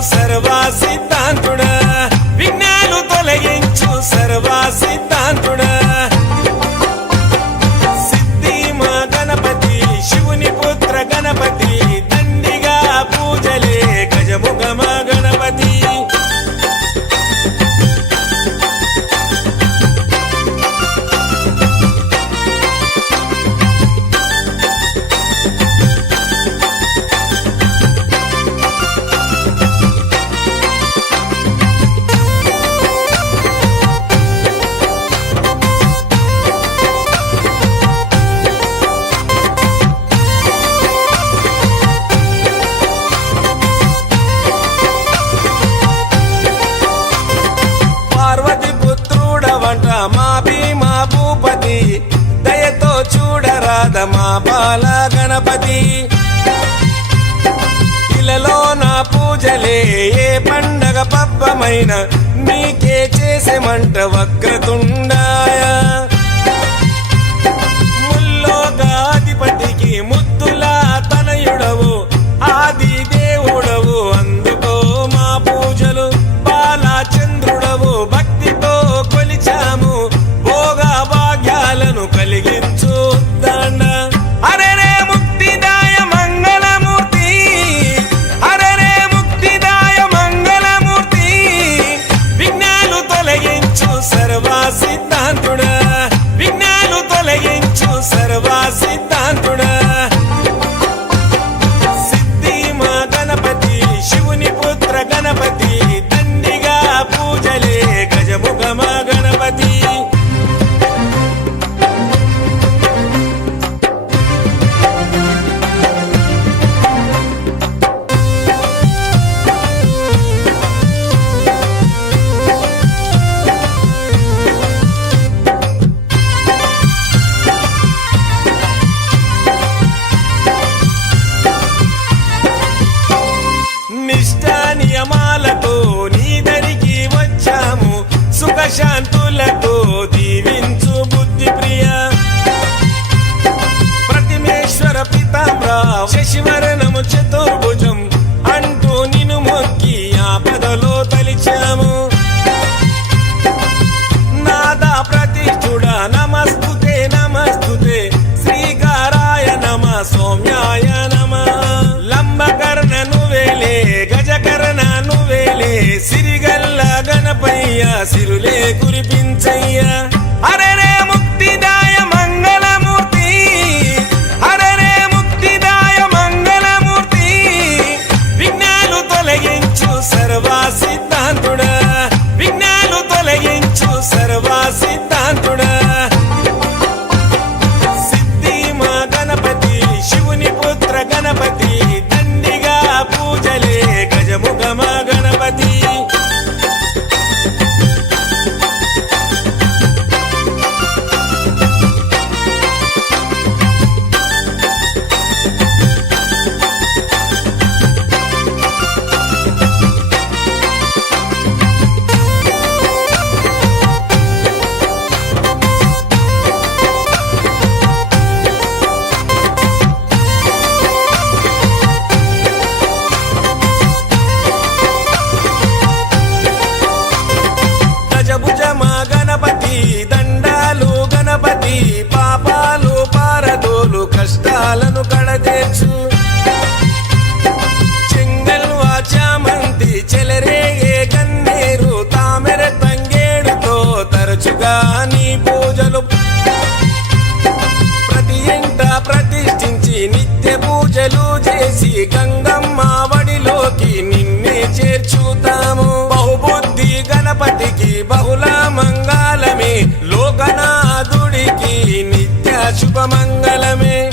సర్వా సిద్ధాంతుడా విఘ్నాలు తొలగించు సర్వా సర్వాసిద్ధాంతుడా. పాద మా బాల గణపతి. ఇలలో నా పూజలే ఏ పండగ పబ్బమైన నీకే చేసేమంట వక్రతుండా. శాంతులతో సిరులే కురిపి దండాలు గణపతి పాపాలు పారదోలు కష్టాలను కడతేర్చు తామెర తంగేడుతో తరచుగా నీ పూజలు. నిత్య పూజలు చేసి గంగమ్మ చేర్చుతాము. బహుబుద్ధి గణపతికి బహుళ మంగళమి. శుభమంగళమే.